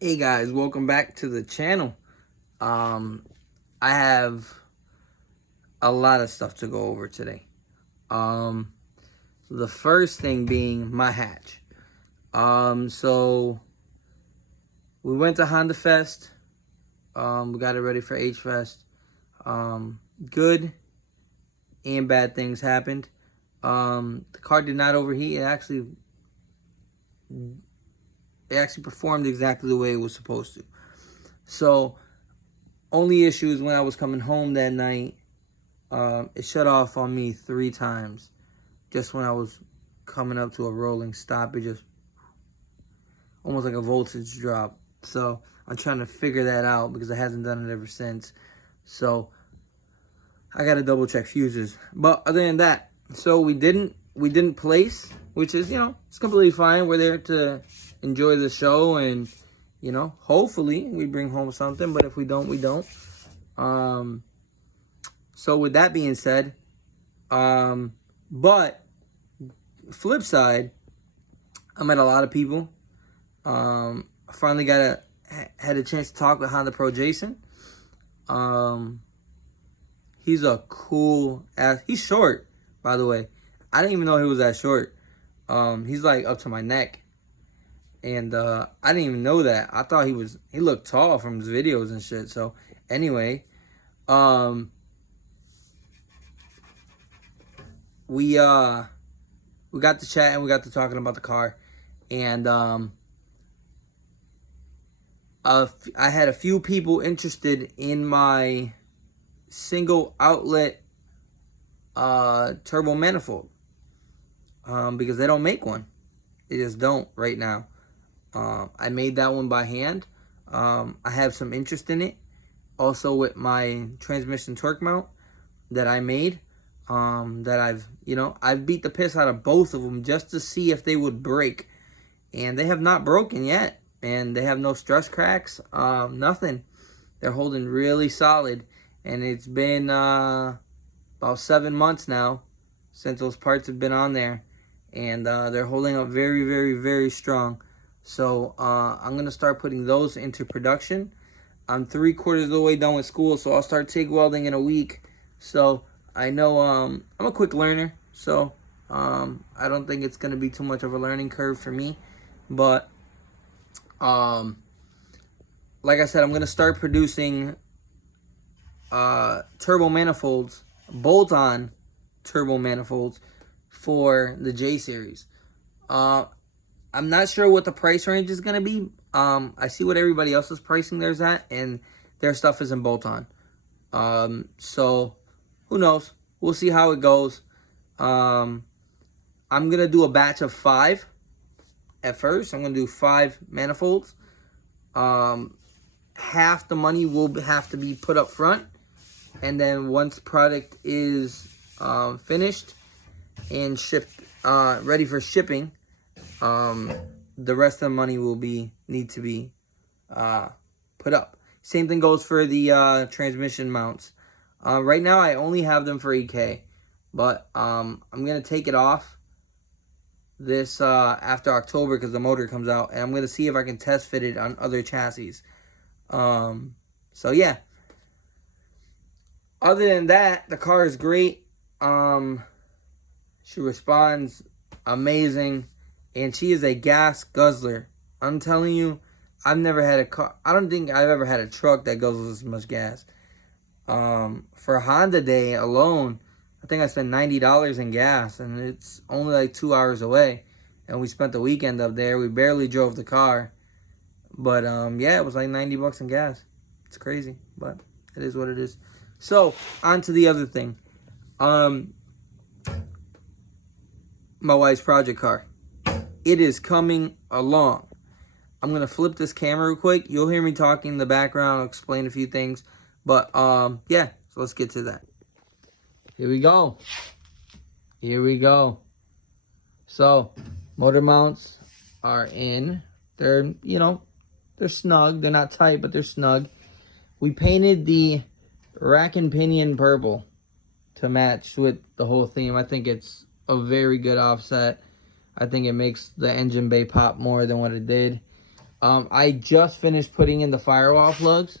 Hey guys, welcome back to the channel. I have a lot of stuff to go over today. The first thing being my hatch. So we went to Honda Fest. We got it ready for H Fest. Good and bad things happened. The car did not overheat. It actually performed exactly the way it was supposed to. So only issue is when I was coming home that night, it shut off on me 3 times. Just when I was coming up to a rolling stop, it just almost like a voltage drop. So I'm trying to figure that out because it hasn't done it ever since. So I gotta double check fuses. But other than that, so we didn't place, which is, it's completely fine. We're there to enjoy the show and, hopefully we bring home something, but if we don't, we don't. So with that being said, but flip side, I met a lot of people. I finally had a chance to talk with Honda Pro Jason. He's a cool ass. He's short, by the way. I didn't even know he was that short. He's like up to my neck, and I didn't even know that. I thought he looked tall from his videos and shit. So anyway, we got to chatting, we got to talking about the car, and I had a few people interested in my single outlet turbo manifold, because they don't make one. They just don't right now. I made that one by hand. I have some interest in it. Also with my transmission torque mount that I made, that I've beat the piss out of both of them just to see if they would break. And they have not broken yet. And they have no stress cracks, nothing. They're holding really solid. And it's been about 7 months now since those parts have been on there. And they're holding up very, very, very strong. So I'm going to start putting those into production. I'm 3/4 of the way done with school, so I'll start TIG welding in a week. So I know I'm a quick learner, so I don't think it's going to be too much of a learning curve for me. But like I said, I'm going to start producing turbo manifolds, bolt-on turbo manifolds for the J series. I'm not sure what the price range is going to be. I see what everybody else's pricing theirs at, and their stuff isn't bolt-on. So who knows? We'll see how it goes. I'm going to do a batch of 5 at first. I'm going to do 5 manifolds. Half the money will have to be put up front, and then once product is finished and shipped, ready for shipping, the rest of the money will need to be put up. Same thing goes for the transmission mounts. Right now I only have them for EK, but I'm gonna take it off this after October because the motor comes out, and I'm gonna see if I can test fit it on other chassis. So yeah. Other than that, the car is great. She responds amazing, and she is a gas guzzler. I'm telling you, I've never had a car. I don't think I've ever had a truck that guzzles this much gas. For Honda Day alone, I think I spent $90 in gas, and it's only like 2 hours away. And we spent the weekend up there. We barely drove the car. But yeah, it was like $90 in gas. It's crazy, but it is what it is. So, on to the other thing. My wife's project car. It is coming along. I'm going to flip this camera real quick. You'll hear me talking in the background. I'll explain a few things. But, yeah, so let's get to that. Here we go. Here we go. So, motor mounts are in. They're, they're snug. They're not tight, but they're snug. We painted the rack and pinion purple to match with the whole theme. I think it's a very good offset. I think it makes the engine bay pop more than what it did. I just finished putting in the firewall plugs.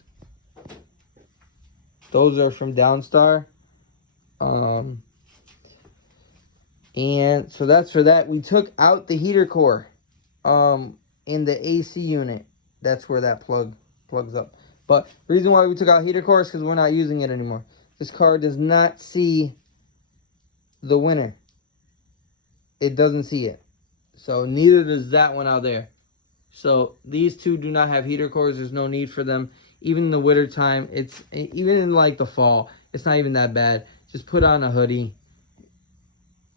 Those are from Downstar. And so that's for that. We took out the heater core in the AC unit. That's where that plugs up. But the reason why we took out heater core is because we're not using it anymore. This car does not see the winner. It doesn't see it. So neither does that one out there. So these two do not have heater cores. There's no need for them. Even in the winter time, it's even in like the fall, it's not even that bad. Just put on a hoodie,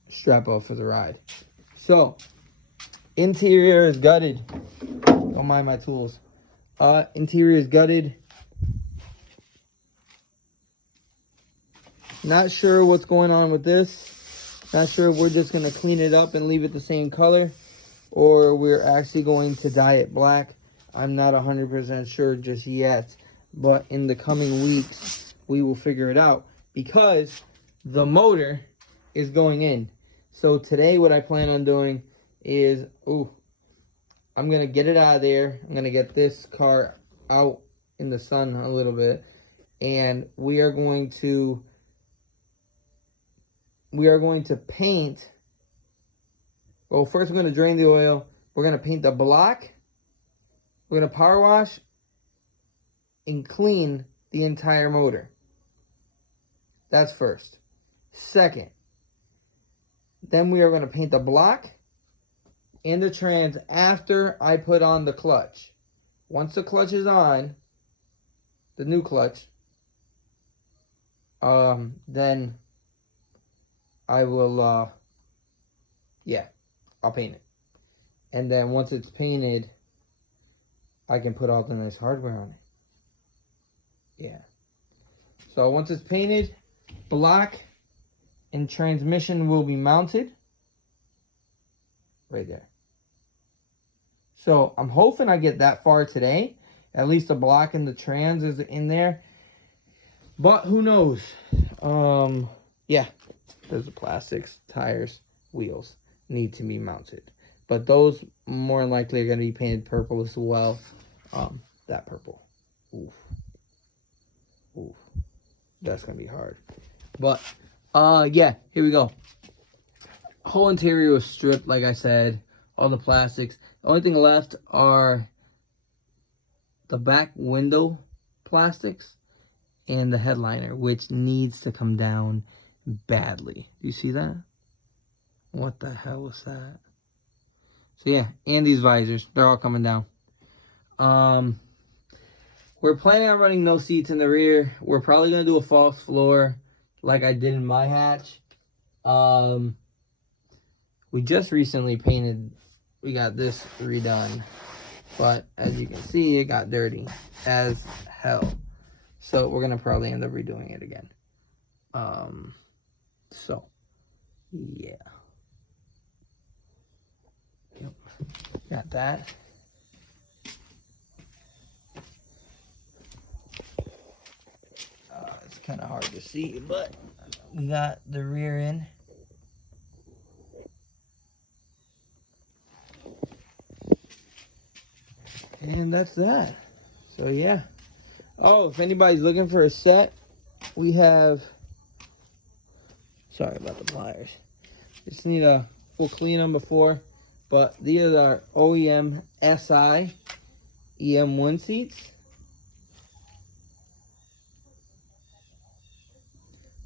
strap up for the ride. So interior is gutted. Don't mind my tools. Interior is gutted. Not sure what's going on with this. Not sure if we're just going to clean it up and leave it the same color, or we're actually going to dye it black. I'm not 100% sure just yet, but in the coming weeks, we will figure it out because the motor is going in. So today what I plan on doing is, I'm going to get it out of there. I'm going to get this car out in the sun a little bit, and we are going to paint. Well, first we're going to drain the oil. We're going to paint the block. We're going to power wash and clean the entire motor. That's first. Second, then we are going to paint the block and the trans after I put on the clutch. Once the clutch is on, the new clutch, then I will, I'll paint it. And then once it's painted, I can put all the nice hardware on it. Yeah. So once it's painted, block and transmission will be mounted right there. So I'm hoping I get that far today. At least the block and the trans is in there. But who knows? Yeah. There's the plastics, tires, wheels need to be mounted. But those more than likely are going to be painted purple as well. That purple. Oof. Oof. That's going to be hard. But, yeah, here we go. Whole interior was stripped, like I said. All the plastics. The only thing left are the back window plastics and the headliner, which needs to come down badly. Do you see that? What the hell was that? So yeah, and these visors, they're all coming down. We're planning on running no seats in the rear. We're probably gonna do a false floor like I did in my hatch. We just recently painted, we got this redone, but as you can see, it got dirty as hell. So we're gonna probably end up redoing it again. So yeah. Yep. Got that. It's kind of hard to see, but we got the rear end. And that's that. So yeah. Oh, if anybody's looking for a set, we have, sorry about the pliers. Just need a, we'll clean them before, but these are our OEM SI EM1 seats.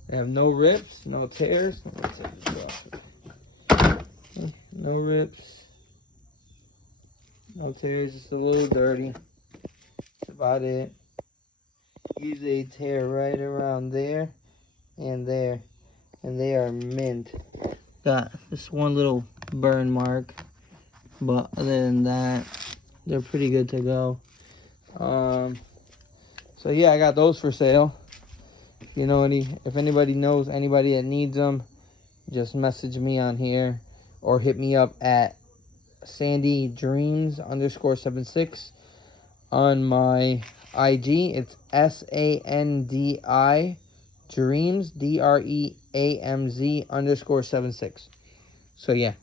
They have no rips, no tears. Let me take this off. No rips, no tears, just a little dirty. That's about it. Usually a tear right around there and there, and they are mint. Got this one little burn mark, but other than that, they're pretty good to go. So yeah, I got those for sale. You know, if anybody knows anybody that needs them, just message me on here or hit me up at SandyDreams_76 on my IG. It's SANDI Dreams DREAMZ_76. So yeah,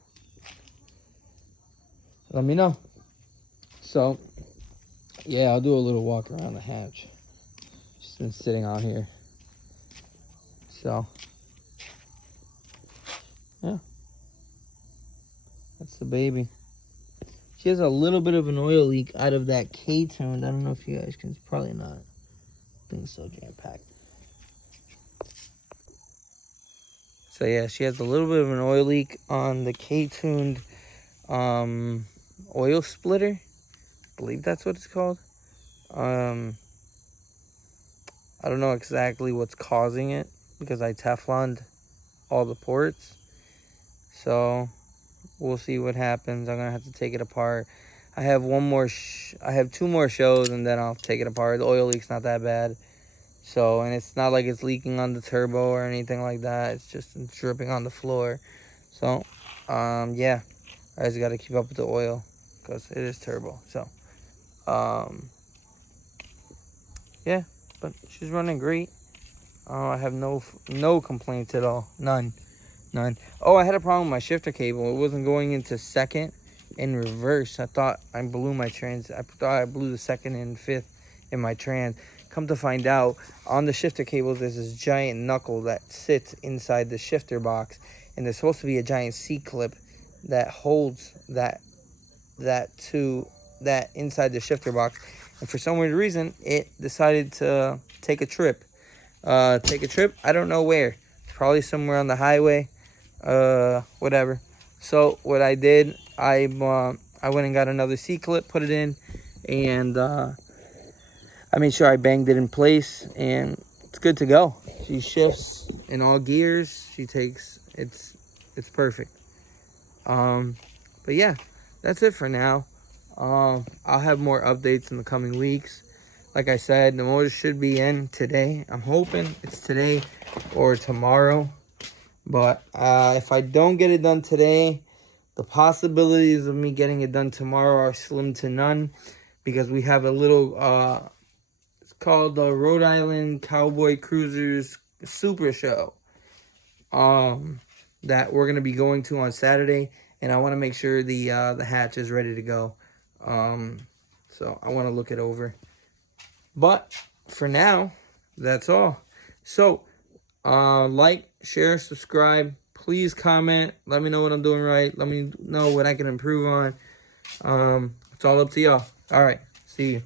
let me know. So Yeah, I'll do a little walk around the hatch. Just been sitting out here. So, yeah. That's the baby. She has a little bit of an oil leak out of that K-tune. I don't know if you guys can, probably not. I think it's so jam-packed. So yeah, she has a little bit of an oil leak on the K-tuned oil splitter. I believe that's what it's called. I don't know exactly what's causing it because I Tefloned all the ports. So we'll see what happens. I'm gonna have to take it apart. I have I have 2 more shows and then I'll take it apart. The oil leak's not that bad. So, and it's not like it's leaking on the turbo or anything like that. It's just dripping on the floor. So, yeah, I just got to keep up with the oil because it is turbo. So, yeah, but she's running great. I have no complaints at all. None. Oh, I had a problem with my shifter cable. It wasn't going into second in reverse. I thought I blew my trans. I thought I blew the second and fifth in my trans. Come to find out, on the shifter cables, there's this giant knuckle that sits inside the shifter box, and there's supposed to be a giant C-clip that holds that inside the shifter box. And for some weird reason, it decided to take a trip. I don't know where. Probably somewhere on the highway. Whatever. So what I did, I went and got another C-clip, put it in, and I made sure I banged it in place, and it's good to go. She shifts in all gears. She takes, it's perfect. But yeah, that's it for now. I'll have more updates in the coming weeks. Like I said, the motor should be in today. I'm hoping it's today or tomorrow. But if I don't get it done today, the possibilities of me getting it done tomorrow are slim to none. Because we have a little, it's called the Rhode Island Cowboy Cruisers Super Show. That we're going to be going to on Saturday. And I want to make sure the hatch is ready to go. So I want to look it over. But for now, that's all. So, like, share, subscribe. Please comment. Let me know what I'm doing right. Let me know what I can improve on. It's all up to y'all. All right. See you.